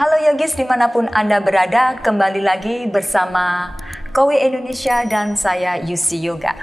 Halo yogis dimanapun Anda berada, kembali lagi bersama Kowe Indonesia dan saya Yusi Yoga.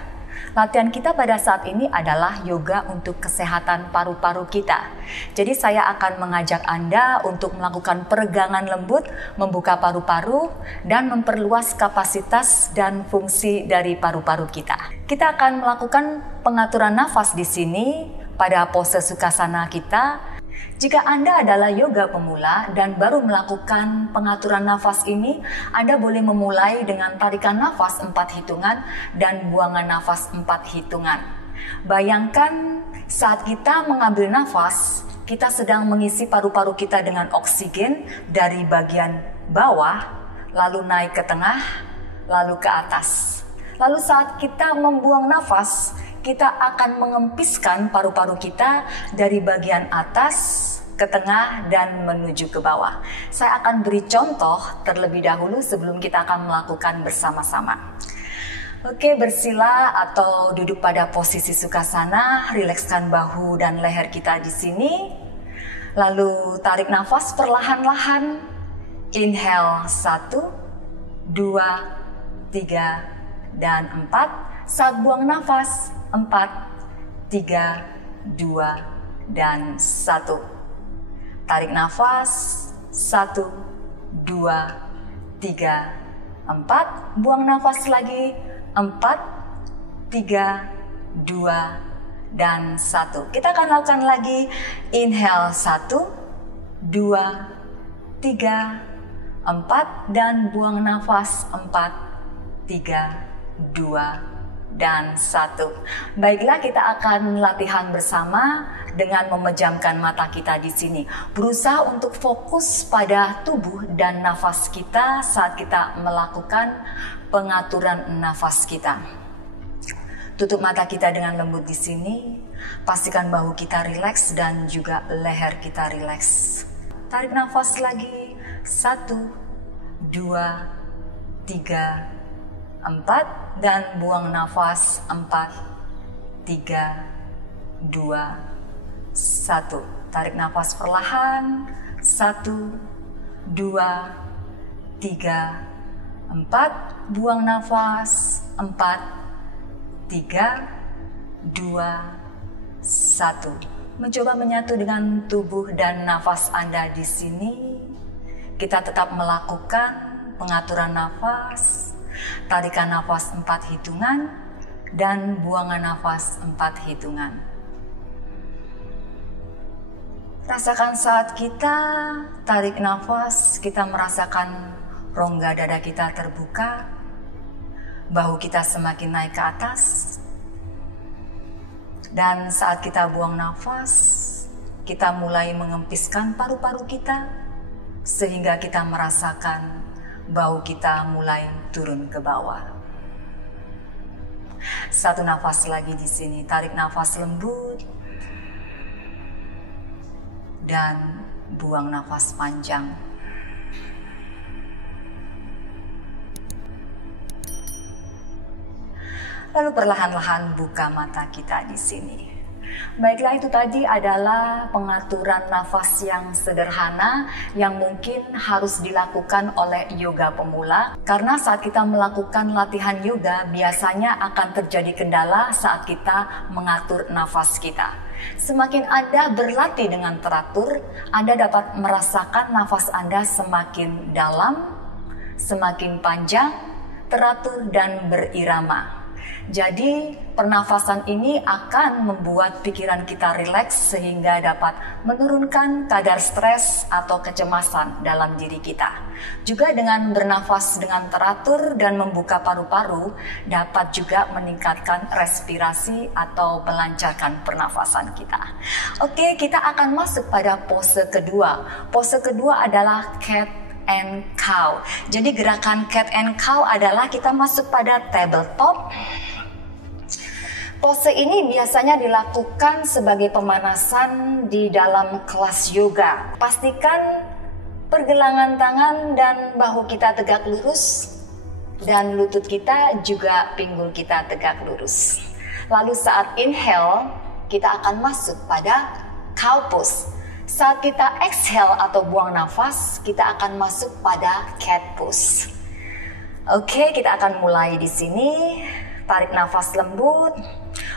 Latihan kita pada saat ini adalah yoga untuk kesehatan paru-paru kita. Jadi saya akan mengajak Anda untuk melakukan peregangan lembut, membuka paru-paru, dan memperluas kapasitas dan fungsi dari paru-paru kita. Kita akan melakukan pengaturan nafas di sini pada pose Sukhasana kita. Jika Anda adalah yoga pemula dan baru melakukan pengaturan nafas ini, Anda boleh memulai dengan tarikan nafas 4 hitungan dan buangan nafas 4 hitungan. Bayangkan saat kita mengambil nafas, kita sedang mengisi paru-paru kita dengan oksigen dari bagian bawah, lalu naik ke tengah, lalu ke atas. Lalu saat kita membuang nafas, kita akan mengempiskan paru-paru kita dari bagian atas ke tengah dan menuju ke bawah. Saya akan beri contoh terlebih dahulu sebelum kita akan melakukan bersama-sama. Oke, bersila atau duduk pada posisi Sukhasana, rilekskan bahu dan leher kita di sini. Lalu tarik nafas perlahan-lahan. Inhale 1, 2, 3, dan 4. Saat buang nafas 4, 3, 2, dan 1. Tarik nafas 1, 2, 3, 4. Buang nafas lagi 4, 3, 2, dan 1. Kita akan lakukan lagi. Inhale 1, 2, 3, 4. Dan buang nafas 4, 3, 2, dan 1. Baiklah, kita akan latihan bersama dengan memejamkan mata kita di sini. Berusaha untuk fokus pada tubuh dan nafas kita saat kita melakukan pengaturan nafas kita. Tutup mata kita dengan lembut di sini. Pastikan bahu kita rileks dan juga leher kita rileks. Tarik nafas lagi. 1, 2, 3, 4, dan buang nafas 4, 3, 2, 1. Tarik nafas perlahan. 1, 2, 3, 4. Buang nafas 4, 3, 2, 1. Mencoba menyatu dengan tubuh dan nafas Anda di sini. Kita tetap melakukan pengaturan nafas. Tarikan nafas 4 hitungan dan buangan nafas 4 hitungan. Rasakan saat kita tarik nafas, kita merasakan rongga dada kita terbuka, bahu kita semakin naik ke atas. Dan saat kita buang nafas, kita mulai mengempiskan paru-paru kita sehingga kita merasakan bahu kita mulai turun ke bawah. Satu nafas lagi di sini. Tarik nafas lembut dan buang nafas panjang. Lalu perlahan-lahan buka mata kita di sini. Baiklah, itu tadi adalah pengaturan nafas yang sederhana yang mungkin harus dilakukan oleh yoga pemula. Karena saat kita melakukan latihan yoga, biasanya akan terjadi kendala saat kita mengatur nafas kita. Semakin Anda berlatih dengan teratur, Anda dapat merasakan nafas Anda semakin dalam, semakin panjang, teratur, dan berirama. Jadi pernafasan ini akan membuat pikiran kita rileks sehingga dapat menurunkan kadar stres atau kecemasan dalam diri kita. Juga dengan bernafas dengan teratur dan membuka paru-paru dapat juga meningkatkan respirasi atau melancarkan pernafasan kita. Oke, kita akan masuk pada pose kedua. Pose kedua adalah cat and cow. Jadi gerakan cat and cow adalah kita masuk pada tabletop. Pose ini biasanya dilakukan sebagai pemanasan di dalam kelas yoga. Pastikan pergelangan tangan dan bahu kita tegak lurus dan lutut kita juga pinggul kita tegak lurus. Lalu saat inhale, kita akan masuk pada cow pose. Saat kita exhale atau buang nafas, kita akan masuk pada cat pose. Oke, kita akan mulai di sini. Tarik nafas lembut.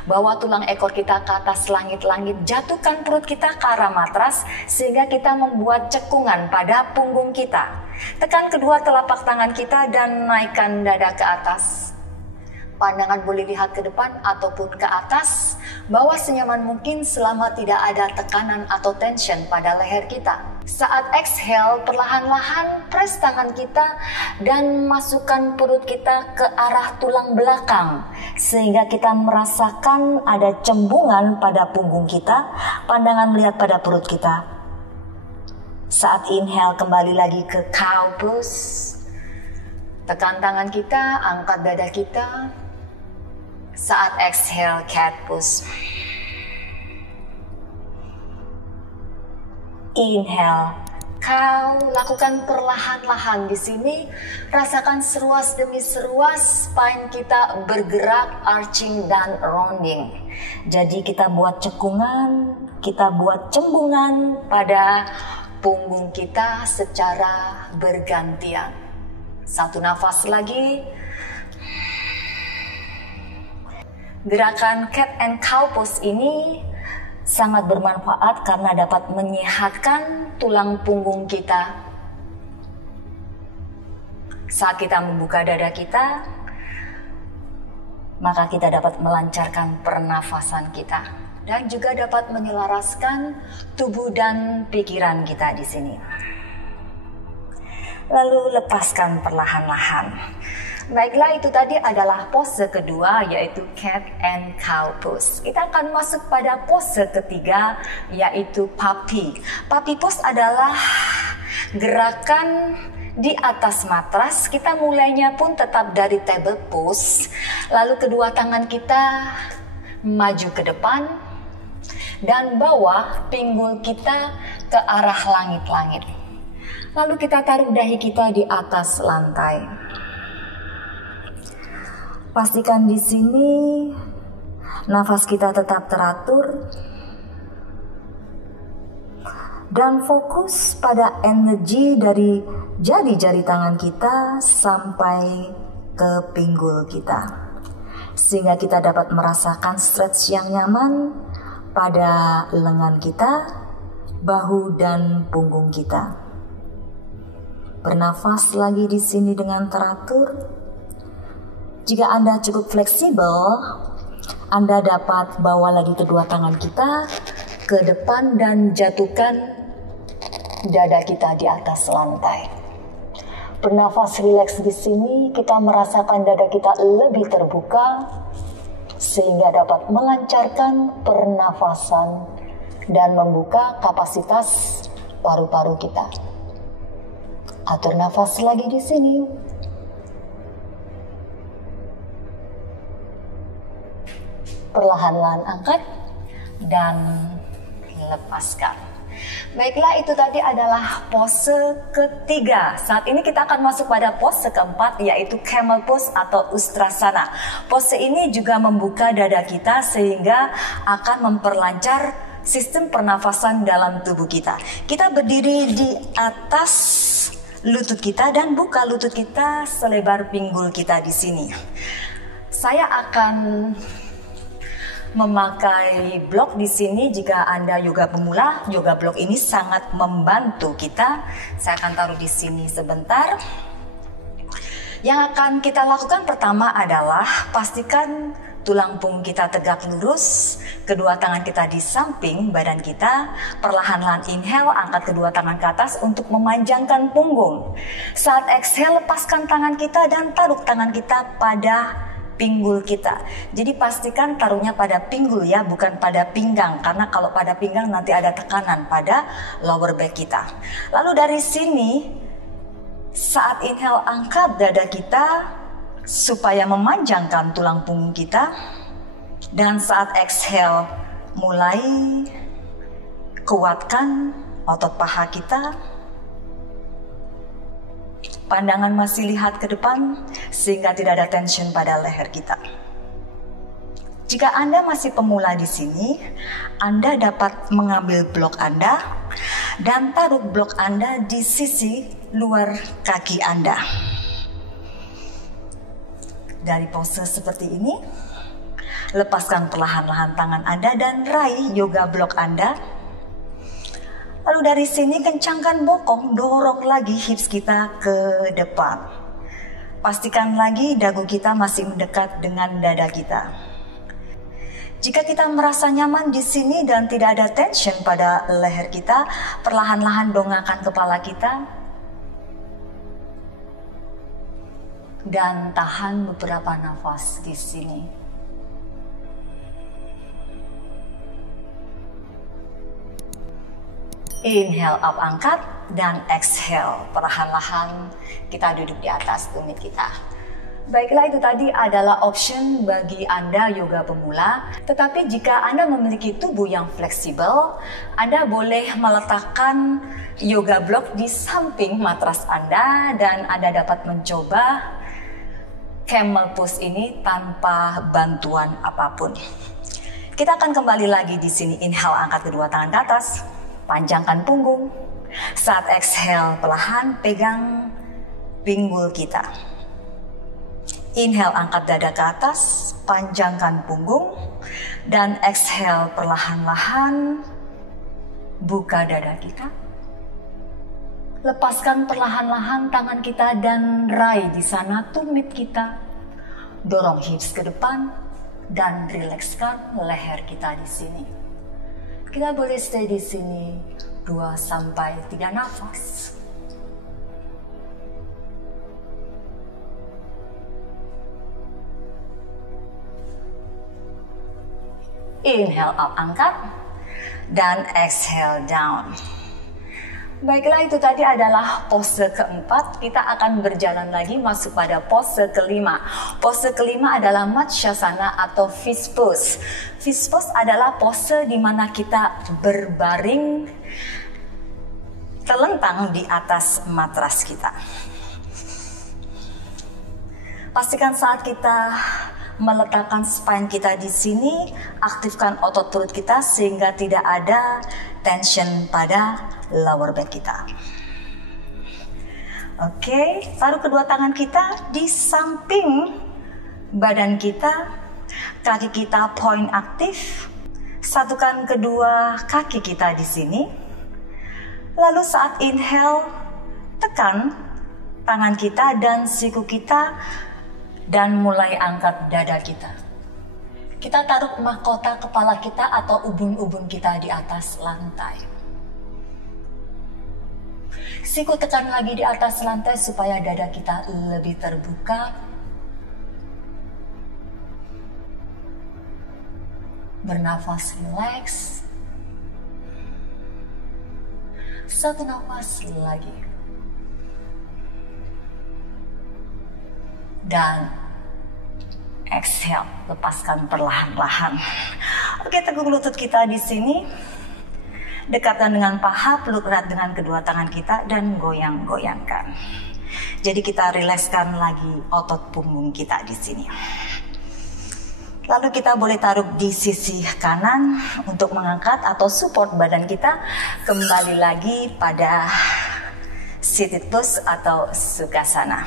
Bawa tulang ekor kita ke atas langit-langit, jatuhkan perut kita ke arah matras sehingga kita membuat cekungan pada punggung kita. Tekan kedua telapak tangan kita dan naikkan dada ke atas. Pandangan boleh lihat ke depan ataupun ke atas. Bawa senyaman mungkin selama tidak ada tekanan atau tension pada leher kita. Saat exhale, perlahan-lahan press tangan kita dan masukkan perut kita ke arah tulang belakang. Sehingga kita merasakan ada cembungan pada punggung kita, pandangan melihat pada perut kita. Saat inhale, kembali lagi ke cow pose. Tekan tangan kita, angkat dada kita. Saat exhale, cat pose. Inhale, cow. Lakukan perlahan-lahan di sini. Rasakan seruas demi seruas spine kita bergerak, arching dan rounding. Jadi kita buat cekungan, kita buat cembungan pada punggung kita secara bergantian. Satu nafas lagi. Gerakan cat and cow pose ini sangat bermanfaat karena dapat menyehatkan tulang punggung kita. Saat kita membuka dada kita, maka kita dapat melancarkan pernafasan kita dan juga dapat menyelaraskan tubuh dan pikiran kita di sini. Lalu lepaskan perlahan-lahan. Baiklah, itu tadi adalah pose kedua, yaitu cat and cow pose. Kita akan masuk pada pose ketiga, yaitu puppy. Puppy pose adalah gerakan di atas matras. Kita mulainya pun tetap dari table pose. Lalu kedua tangan kita maju ke depan dan bawa pinggul kita ke arah langit-langit. Lalu kita taruh dahi kita di atas lantai. Pastikan di sini nafas kita tetap teratur dan fokus pada energi dari jari-jari tangan kita sampai ke pinggul kita, sehingga kita dapat merasakan stretch yang nyaman pada lengan kita, bahu dan punggung kita. Bernafas lagi di sini dengan teratur. Jika Anda cukup fleksibel, Anda dapat bawa lagi kedua tangan kita ke depan dan jatuhkan dada kita di atas lantai. Bernafas rileks di sini, kita merasakan dada kita lebih terbuka sehingga dapat melancarkan pernafasan dan membuka kapasitas paru-paru kita. Atur nafas lagi di sini. Perlahan-lahan angkat dan lepaskan. Baiklah, itu tadi adalah pose ketiga. Saat ini kita akan masuk pada pose keempat, yaitu camel pose atau ustrasana. Pose ini juga membuka dada kita sehingga akan memperlancar sistem pernafasan dalam tubuh kita. Kita berdiri di atas lutut kita dan buka lutut kita selebar pinggul kita di sini. Saya akan memakai blok di sini. Jika Anda yoga pemula, yoga blok ini sangat membantu kita. Saya akan taruh di sini sebentar. Yang akan kita lakukan pertama adalah pastikan tulang punggung kita tegak lurus, kedua tangan kita di samping badan kita. Perlahan-lahan inhale, angkat kedua tangan ke atas untuk memanjangkan punggung. Saat exhale, lepaskan tangan kita dan taruh tangan kita pada pinggul kita. Jadi pastikan taruhnya pada pinggul ya, bukan pada pinggang, karena kalau pada pinggang nanti ada tekanan pada lower back kita. Lalu dari sini saat inhale angkat dada kita supaya memanjangkan tulang punggung kita, dan saat exhale mulai kuatkan otot paha kita. Pandangan masih lihat ke depan sehingga tidak ada tension pada leher kita. Jika Anda masih pemula di sini, Anda dapat mengambil blok Anda dan taruh blok Anda di sisi luar kaki Anda. Dari pose seperti ini, lepaskan perlahan-lahan tangan Anda dan raih yoga blok Anda. Lalu dari sini kencangkan bokong, dorong lagi hips kita ke depan. Pastikan lagi dagu kita masih mendekat dengan dada kita. Jika kita merasa nyaman di sini dan tidak ada tension pada leher kita, perlahan-lahan dongakkan kepala kita. Dan tahan beberapa nafas di sini. Inhale up, angkat, dan exhale. Perlahan-lahan kita duduk di atas tumit kita. Baiklah, itu tadi adalah option bagi Anda yoga pemula. Tetapi jika Anda memiliki tubuh yang fleksibel, Anda boleh meletakkan yoga block di samping matras Anda dan Anda dapat mencoba camel pose ini tanpa bantuan apapun. Kita akan kembali lagi di sini. Inhale, angkat kedua tangan ke atas. Panjangkan punggung. Saat exhale, perlahan pegang pinggul kita. Inhale, angkat dada ke atas, panjangkan punggung. Dan exhale, perlahan-lahan buka dada kita. Lepaskan perlahan-lahan tangan kita dan raih di sana tumit kita. Dorong hips ke depan dan rilekskan leher kita di sini. Kita boleh stay di sini 2-3 nafas. Inhale up, angkat, dan exhale down. Baiklah, itu tadi adalah pose keempat. Kita akan berjalan lagi masuk pada pose kelima. Pose kelima adalah Matsyasana atau fish pose. Fish pose adalah pose di mana kita berbaring terlentang di atas matras kita. Pastikan saat kita meletakkan spine kita di sini, aktifkan otot perut kita sehingga tidak ada tension pada lower back kita. Oke, taruh kedua tangan kita di samping badan kita, kaki kita point aktif. Satukan kedua kaki kita di sini. Lalu saat inhale, tekan tangan kita dan siku kita dan mulai angkat dada kita. Kita taruh mahkota kepala kita atau ubun-ubun kita di atas lantai. Siku tekan lagi di atas lantai supaya dada kita lebih terbuka. Bernafas rileks. Satu nafas lagi. Dan exhale, lepaskan perlahan-lahan. Oke, teguk lutut kita di sini. Dekatkan dengan paha, peluk erat dengan kedua tangan kita dan goyang-goyangkan. Jadi kita rilekskan lagi otot punggung kita di sini. Lalu kita boleh taruh di sisi kanan untuk mengangkat atau support badan kita. Kembali lagi pada seated pose atau Sukhasana.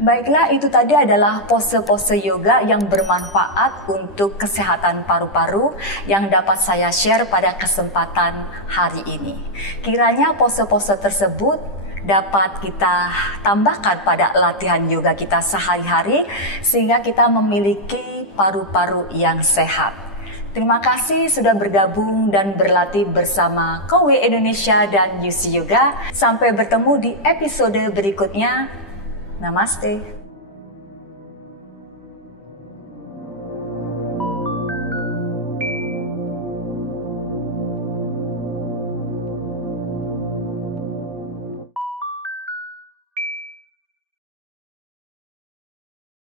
Baiklah, itu tadi adalah pose-pose yoga yang bermanfaat untuk kesehatan paru-paru yang dapat saya share pada kesempatan hari ini. Kiranya pose-pose tersebut dapat kita tambahkan pada latihan yoga kita sehari-hari sehingga kita memiliki paru-paru yang sehat. Terima kasih sudah bergabung dan berlatih bersama Kowe Indonesia dan UC Yoga. Sampai bertemu di episode berikutnya. Namaste.